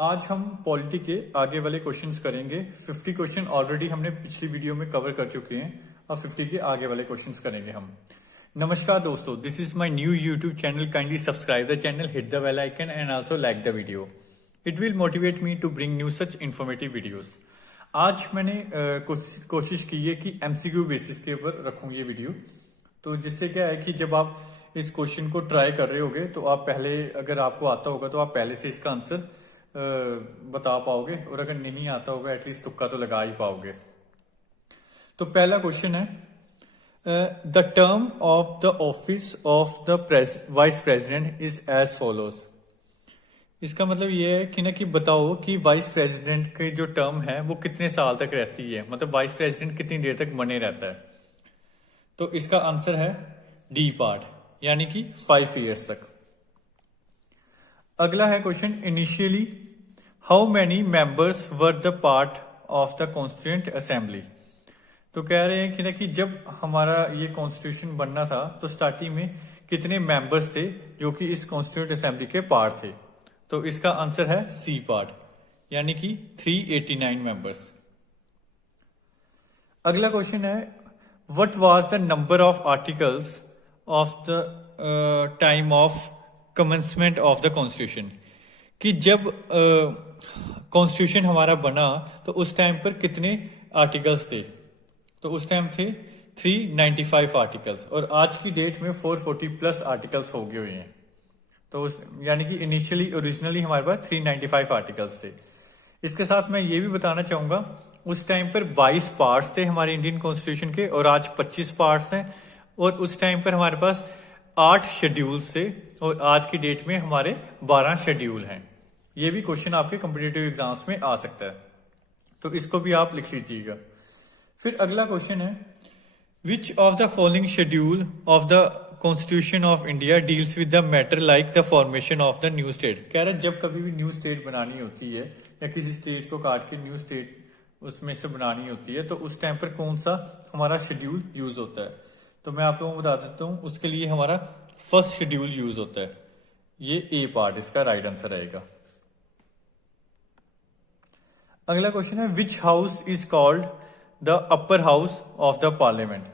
आज हम पॉलिटी के आगे वाले क्वेश्चंस करेंगे। 50 क्वेश्चन ऑलरेडी हमने पिछली वीडियो में कवर कर चुके हैं और 50 के आगे वाले क्वेश्चंस करेंगे हम। नमस्कार दोस्तों, this is my new YouTube channel. Kindly subscribe the channel, hit the bell icon and also like the video. It will motivate me to bring new such informative videos. आज मैंने कोशिश की है कि एमसीक्यू बेसिस के ऊपर रखूँ ये वीडियो, तो जिससे क्या है कि जब आप इस क्वेश्चन को ट्राई कर रहे होगे तो आप पहले, अगर आपको आता होगा तो आप पहले से इसका आंसर बता पाओगे, और अगर नहीं आता होगा एटलीस्ट तुक्का तो लगा ही पाओगे। तो पहला क्वेश्चन है, the term of the office of the vice president is as follows. इसका मतलब ये है कि ना कि बताओ कि वाइस प्रेसिडेंट की जो टर्म है वो कितने साल तक रहती है, मतलब वाइस प्रेसिडेंट कितनी देर तक बने रहता है। तो इसका आंसर है डी पार्ट, यानी कि 5 ईयर्स तक। अगला है question, initially how many members were the part of the constituent assembly. तो कह रहे हैं कि ना कि जब हमारा ये कॉन्स्टिट्यूशन बनना था तो स्टार्टिंग में कितने मेंबर्स थे जो कि इस कॉन्स्टिट्यूएंट असेंबली के पार्ट थे। तो इसका आंसर है सी पार्ट, यानी कि 389 मेंबर्स। अगला क्वेश्चन है, what was the number of articles of the time of commencement of the constitution. कि जब कॉन्स्टिट्यूशन हमारा बना तो उस टाइम पर कितने आर्टिकल्स थे। तो उस टाइम थे 395 आर्टिकल्स, और आज की डेट में 440 प्लस आर्टिकल्स हो गए हुए हैं। तो यानी कि इनिशियली ओरिजिनली हमारे पास 395 आर्टिकल्स थे। इसके साथ मैं ये भी बताना चाहूंगा, उस टाइम पर 22 पार्ट्स थे हमारे इंडियन कॉन्स्टिट्यूशन के, और आज 25 पार्ट्स हैं। और उस टाइम पर हमारे पास 8 शेड्यूल्स थे, और आज की डेट में हमारे 12 शेड्यूल हैं। ये भी क्वेश्चन आपके कॉम्पिटिटिव एग्जाम्स में आ सकता है, तो इसको भी आप लिख लीजिएगा। फिर अगला क्वेश्चन है, which of the following schedule of the constitution of India deals with the matter like the formation of the new state. कह रहे हैं जब कभी भी न्यू स्टेट बनानी होती है या किसी स्टेट को काट के न्यू स्टेट उसमें से बनानी होती है, तो उस टाइम पर कौन सा हमारा शेड्यूल यूज होता है। तो मैं आप लोगों को बता देता हूं, उसके लिए हमारा फर्स्ट शेड्यूल यूज होता है। ये ए पार्ट इसका राइट आंसर रहेगा। अगला क्वेश्चन है, विच house is called the upper house of the parliament.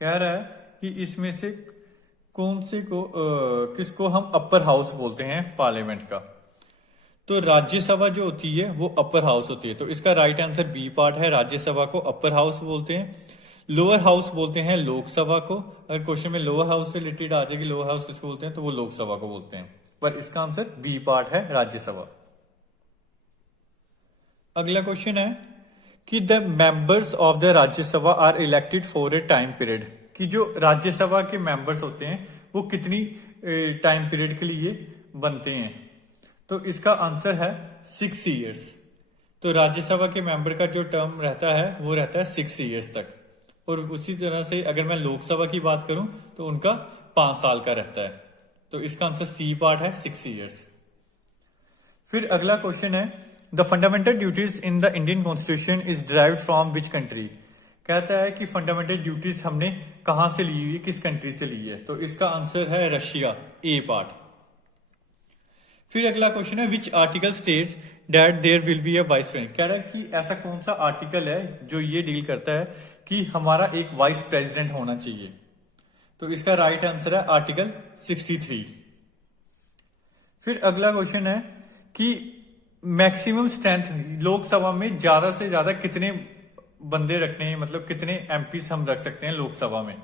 कह रहा है कि इसमें से कौन से को किसको हम अपर हाउस बोलते हैं पार्लियामेंट का। तो राज्यसभा जो होती है वो अपर हाउस होती है, तो इसका राइट आंसर बी पार्ट है। राज्यसभा को अपर हाउस बोलते हैं। लोअर हाउस बोलते हैं लोकसभा को। अगर क्वेश्चन में लोअर हाउस से रिलेटेड आ जाएगी लोअर हाउस किसको बोलते हैं, तो वो लोकसभा को बोलते हैं, पर इसका आंसर बी पार्ट है, राज्यसभा। अगला क्वेश्चन है कि the members of the Rajya Sabha are elected for a time period. कि जो राज्यसभा के मेंबर्स होते हैं वो कितनी टाइम पीरियड के लिए बनते हैं। तो इसका आंसर है 6 ईयर्स। तो राज्यसभा के मेंबर का जो टर्म रहता है वो रहता है 6 ईयर्स तक। और उसी तरह से अगर मैं लोकसभा की बात करूं तो उनका 5 साल का रहता है। तो इसका आंसर सी पार्ट है, 6 ईयर्स। फिर अगला क्वेश्चन है, the fundamental duties in the Indian constitution is derived from which country. कहता है कि फंडामेंटल ड्यूटीज हमने कहां से ली हुई है, किस कंट्री से ली है। तो इसका आंसर है रशिया, ए पार्ट। फिर अगला क्वेश्चन है, which article states that there will be a vice president. कह रहा है कि ऐसा कौन सा आर्टिकल है जो ये डील करता है कि हमारा एक वाइस प्रेसिडेंट होना चाहिए। तो इसका राइट आंसर है आर्टिकल 63। फिर अगला क्वेश्चन है कि मैक्सिमम स्ट्रेंथ लोकसभा में ज्यादा से ज्यादा कितने बंदे रखने हैं, मतलब कितने एमपीस हम रख सकते हैं लोकसभा में।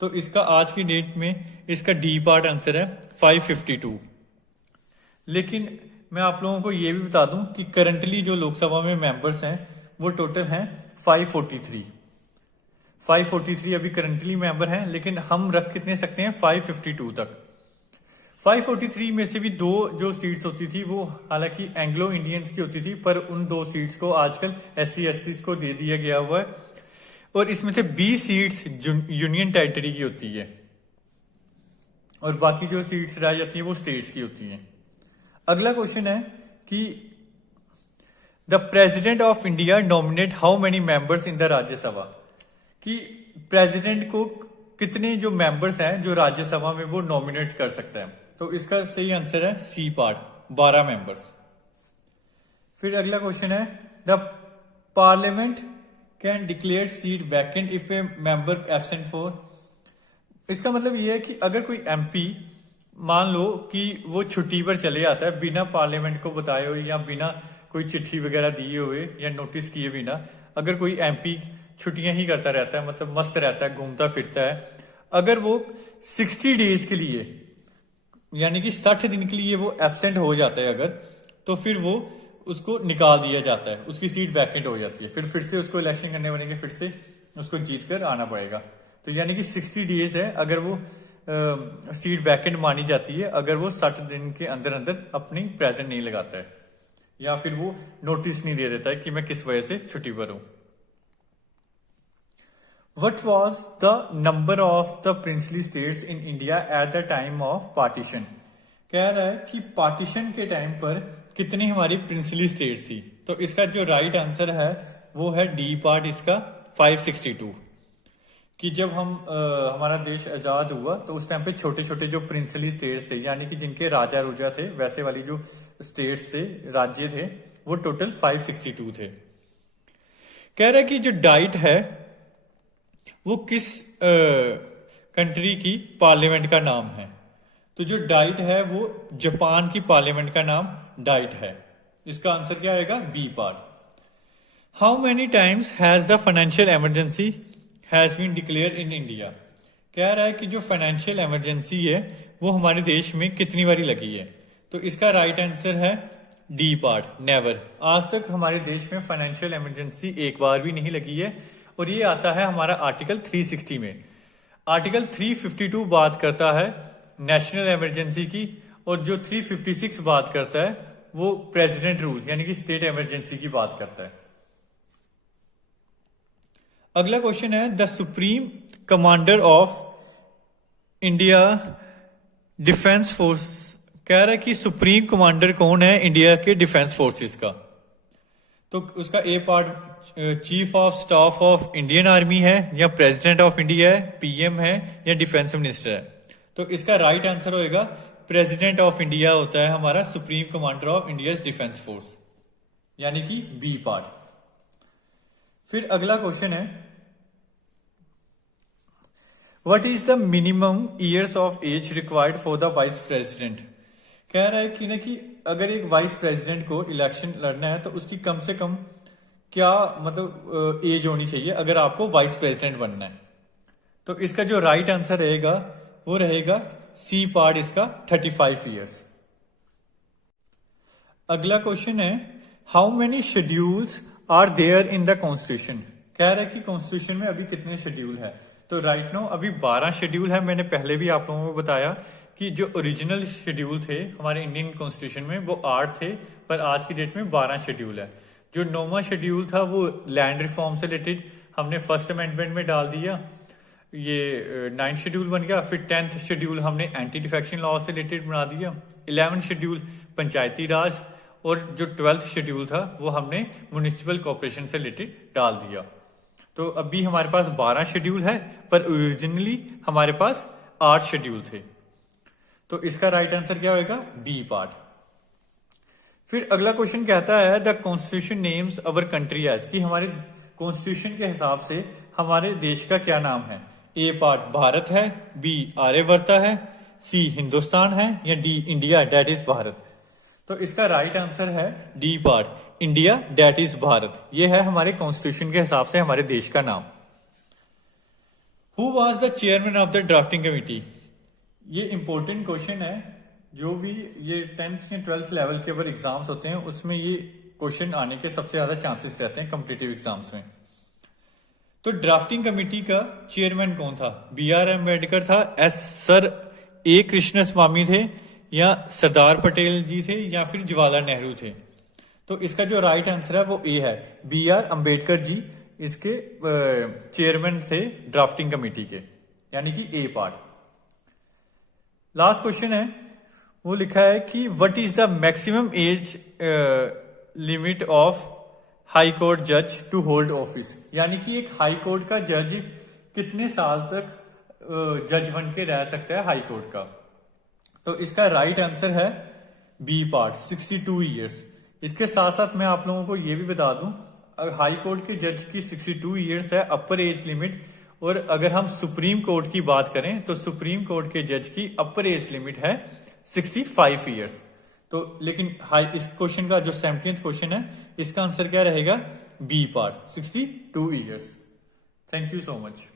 तो इसका आज की डेट में इसका डी पार्ट आंसर है 552। लेकिन मैं आप लोगों को यह भी बता दूं कि करंटली जो लोकसभा में मेंबर्स हैं वो टोटल हैं 543। 543 अभी करंटली मेंबर हैं, लेकिन हम रख कितने सकते हैं 552 तक। 543 में से भी 2 जो सीट्स होती थी वो हालांकि एंग्लो इंडियंस की होती थी, पर उन 2 सीट्स को आजकल SC STs को दे दिया गया हुआ है। और इसमें से 20 सीट्स यूनियन टेरिटरी की होती है, और बाकी जो सीट्स रह जाती है वो स्टेट्स की होती हैं। अगला क्वेश्चन है कि the president of India nominate how many members in the Rajya Sabha. कि प्रेसिडेंट को कितने जो मेंबर्स हैं जो राज्यसभा में वो नॉमिनेट कर सकता है। तो इसका सही आंसर है सी पार्ट, 12 मेंबर्स। फिर अगला क्वेश्चन है the parliament can declare seat vacant if A member absent for. इसका मतलब ये है कि अगर कोई एमपी मान लो कि वो छुट्टी पर चले जाता है बिना पार्लियामेंट को बताए हुए या बिना कोई चिट्ठी वगैरह दिए हुए या नोटिस किए बिना, अगर कोई एमपी छुट्टियां ही करता रहता है, मतलब मस्त रहता है, घूमता फिरता है, अगर वो 60 डेज के लिए यानी कि 60 दिन के लिए वो एब्सेंट हो जाता है अगर, तो फिर वो उसको निकाल दिया जाता है, उसकी सीट वैकेंट हो जाती है, फिर से उसको इलेक्शन करने बनेंगे, फिर से उसको जीत कर आना पड़ेगा। तो यानी कि 60 डेज है अगर वो सीट वैकेंट मानी जाती है अगर वो 60 दिन के अंदर अंदर अपनी प्रेजेंट नहीं लगाता है या फिर वो नोटिस नहीं दे देता है कि मैं किस वजह से छुट्टी पर हूं। What was the number of the princely states in India at the time of partition? कह रहा है कि पार्टीशन के टाइम पर कितनी हमारी प्रिंसली स्टेट्स थी। तो इसका जो राइट आंसर है वो है डी पार्ट, इसका 562। कि जब हमारा देश आजाद हुआ तो उस टाइम पे छोटे छोटे जो प्रिंसली स्टेट्स थे यानी कि जिनके राजा रुजा थे वैसे वाली जो स्टेट्स थे, राज्य थे, वो टोटल 562 थे। कह रहा है कि जो डाइट है वो किस कंट्री की पार्लियामेंट का नाम है। तो जो डाइट है वो जापान की पार्लियामेंट का नाम डाइट है। इसका आंसर क्या आएगा? B part. How many times has the financial emergency has been declare in India. कह रहा है कि जो फाइनेंशियल इमरजेंसी है वो हमारे देश में कितनी बारी लगी है। तो इसका राइट आंसर है डी पार्ट, नेवर। आज तक हमारे देश में फाइनेंशियल इमरजेंसी एक बार भी नहीं लगी है और ये आता है हमारा आर्टिकल 360 में। आर्टिकल 352 बात करता है नेशनल इमरजेंसी की और जो 356 बात करता है वो प्रेसिडेंट रूल यानी कि स्टेट इमरजेंसी की बात करता है। अगला क्वेश्चन है the supreme commander of India defence force. कह रहा है कि सुप्रीम कमांडर कौन है इंडिया के डिफेंस फोर्सेस का। तो उसका A part chief of staff of Indian army है या प्रेसिडेंट ऑफ इंडिया है, पीएम है या डिफेंस मिनिस्टर है। तो इसका राइट आंसर होएगा प्रेसिडेंट ऑफ इंडिया होता है हमारा supreme commander of India defence force, यानी कि बी पार्ट। फिर अगला क्वेश्चन है what is the minimum years of age required for the vice president. कह रहा है कि ना कि अगर एक वाइस प्रेसिडेंट को इलेक्शन लड़ना है तो उसकी कम से कम क्या मतलब एज होनी चाहिए अगर आपको वाइस प्रेसिडेंट बनना है। तो इसका जो राइट आंसर रहेगा वो रहेगा सी पार्ट, इसका 35 ईयर्स। अगला क्वेश्चन है how many schedules are there in the constitution. कह रहा है कि कॉन्स्टिट्यूशन में अभी कितने शेड्यूल है। तो राइट नो अभी 12 शेड्यूल है। मैंने पहले भी आप लोगों को बताया कि जो ओरिजिनल शेड्यूल थे हमारे इंडियन कॉन्स्टिट्यूशन में वो 8 थे, पर आज की डेट में 12 शेड्यूल है। जो 9वां शेड्यूल था वो लैंड रिफॉर्म से रिलेटेड हमने फर्स्ट अमेंडमेंट में डाल दिया, ये 9th शेड्यूल बन गया। फिर 10th शेड्यूल हमने एंटी डिफेक्शन लॉ से रिलेटेड बना दिया। 11th शेड्यूल पंचायती राज और जो 12th शेड्यूल था वो हमने म्युनिसिपल कॉर्पोरेशन से रिलेटेड डाल दिया। तो अभी हमारे पास 12 शेड्यूल है, पर ओरिजिनली हमारे पास 8 शेड्यूल थे। तो इसका राइट आंसर क्या होगा? B part. फिर अगला क्वेश्चन कहता है the constitution names our country as, कि हमारे कॉन्स्टिट्यूशन के हिसाब से हमारे देश का क्या नाम है। ए पार्ट भारत है, बी आर्यवर्ता है, सी हिंदुस्तान है या D India that is Bharat. तो इसका राइट आंसर है D part, India that is Bharat. ये है हमारे कॉन्स्टिट्यूशन के हिसाब से हमारे देश का नाम। Who was the chairman of the drafting committee. ये इंपॉर्टेंट क्वेश्चन है। जो भी ये 10th या 12th लेवल के ऊपर एग्जाम्स होते हैं उसमें ये क्वेश्चन आने के सबसे ज्यादा चांसेस रहते हैं कॉम्पिटिटिव एग्जाम्स में। तो ड्राफ्टिंग कमेटी का चेयरमैन कौन था? बी.आर. अम्बेडकर था, सर ए. कृष्ण स्वामी थे या सरदार पटेल जी थे या फिर जवाहरलाल नेहरू थे। तो इसका जो राइट आंसर है वो ए है, बी.आर. अम्बेडकर जी इसके चेयरमैन थे ड्राफ्टिंग कमेटी के, यानी कि ए पार्ट। लास्ट क्वेश्चन है वो लिखा है कि what is the maximum age limit of high court जज टू होल्ड ऑफिस। यानी कि एक हाई कोर्ट का जज कितने साल तक जज बन के रह सकता है हाई कोर्ट का। तो इसका राइट आंसर है बी पार्ट, 62 ईयर्स। इसके साथ साथ मैं आप लोगों को ये भी बता दूं, हाई कोर्ट के जज की 62 ईयर्स है अपर एज लिमिट, और अगर हम सुप्रीम कोर्ट की बात करें तो सुप्रीम कोर्ट के जज की अपर एज लिमिट है 65 ईयर्स। तो लेकिन हाई, इस क्वेश्चन का जो 17th क्वेश्चन है, इसका आंसर क्या रहेगा? B part, 62 years. Thank you so much.